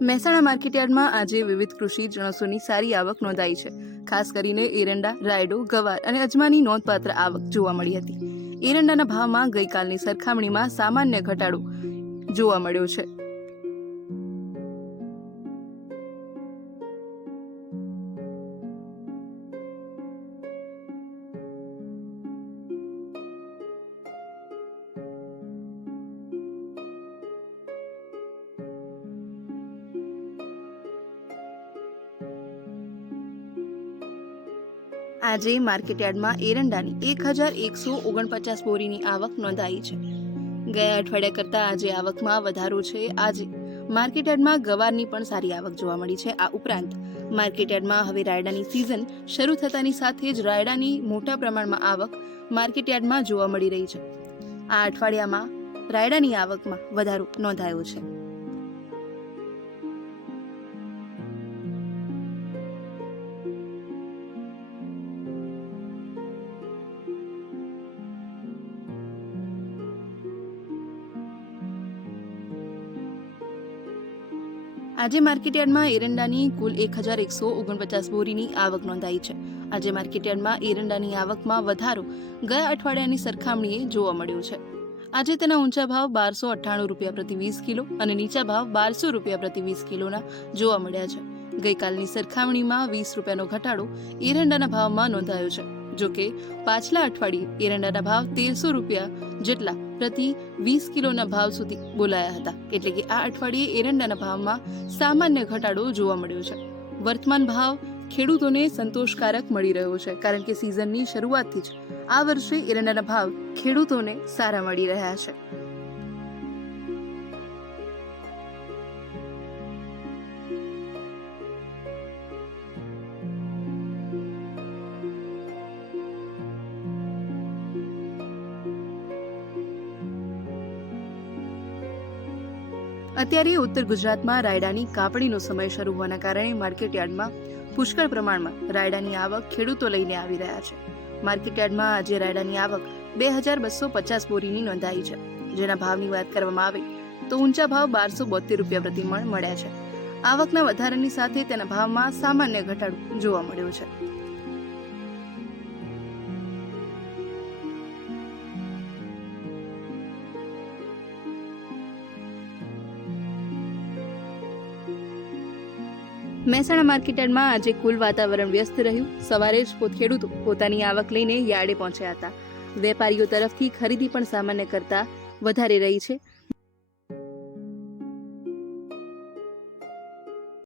મહેસાણા માર્કેટયાર્ડમાં આજે વિવિધ કૃષિ જણસોની સારી આવક નોંધાઈ છે. ખાસ કરીને એરંડા, રાયડો, ગવાર અને અજમાની નોંધપાત્ર આવક જોવા મળી હતી. એરંડાના ભાવમાં ગઈકાલની સરખામણીમાં સામાન્ય ઘટાડો જોવા મળ્યો છે. આજે માર્કેટયાર્ડમાં એરંડાની 1149 બોરીની આવક નોંધાઈ છે. ગયા અઠવાડિયા કરતાં આજે આવકમાં વધારો છે. આજે માર્કેટયાર્ડમાં ગવારની પણ સારી આવક જોવા મળી છે. આ ઉપરાંત માર્કેટયાર્ડમાં હવે રાયડાની સિઝન શરૂ થતાની સાથે જ રાયડાની મોટા પ્રમાણમાં આવક માર્કેટયાર્ડમાં જોવા મળી રહી છે. આ અઠવાડિયામાં રાયડાની આવકમાં વધારો નોંધાયો છે. આજે માર્કેટયાર્ડમાં એરંડાની કુલ 1149 બોરીની આવક નોંધાઈ છે. આજે માર્કેટયાર્ડમાં એરંડાની આવકમાં વધારો ગયા અઠવાડિયાની સરખામણીએ જોવા મળ્યો છે. આજે તેના ઊંચા ભાવ 1298 રૂપિયા પ્રતિ 20 કિલો અને નીચા ભાવ 1200 રૂપિયા પ્રતિ 20 કિલોના જોવા મળ્યા છે. ગઈકાલની સરખામણીમાં 20 રૂપિયાનો ઘટાડો એરંડાના ભાવમાં નોંધાયો છે. જોકે પાછલા અઠવાડિયે એરંડાના ભાવ 1300 રૂપિયા જેટલા પ્રતિ 20 કિલોના ભાવ સુધી બોલાયા હતા. એટલે કે આ અઠવાડિયે એરંડાના ભાવમાં સામાન્ય ઘટાડો જોવા મળ્યો છે. વર્તમાન ભાવ ખેડૂતોને સંતોષકારક મળી રહ્યો છે, કારણ કે સિઝનની શરૂઆતથી જ આ વર્ષે એરંડાના ભાવ ખેડૂતોને સારા મળી રહ્યા છે. અત્યારે ઉત્તર ગુજરાતમાં રાયડાની કાપણીનો સમય શરૂ હોવાના કારણે માર્કેટયાર્ડમાં પુષ્કળ પ્રમાણમાં રાયડાની આવક ખેડૂતો લઈને આવી રહ્યા છે. માર્કેટયાર્ડમાં આજે રાયડાની આવક 2250 બોરીની નોંધાઈ છે. જેના ભાવની વાત કરવામાં આવે તો ઊંચા ભાવ 1272 રૂપિયા પ્રતિ મણ મળ્યા છે. આવકના વધારાની સાથે તેના ભાવમાં સામાન્ય ઘટાડો જોવા મળ્યો છે. મહેસાણા માર્કેટયાર્ડમાં આજે કુલ વાતાવરણ વ્યસ્ત રહ્યું. સવારે જ ખેડૂતો પોતાની આવક લઈને યાર્ડે પહોંચ્યા હતા. વેપારીઓ તરફથી ખરીદી પણ સામાન્ય કરતાં વધારે રહી છે.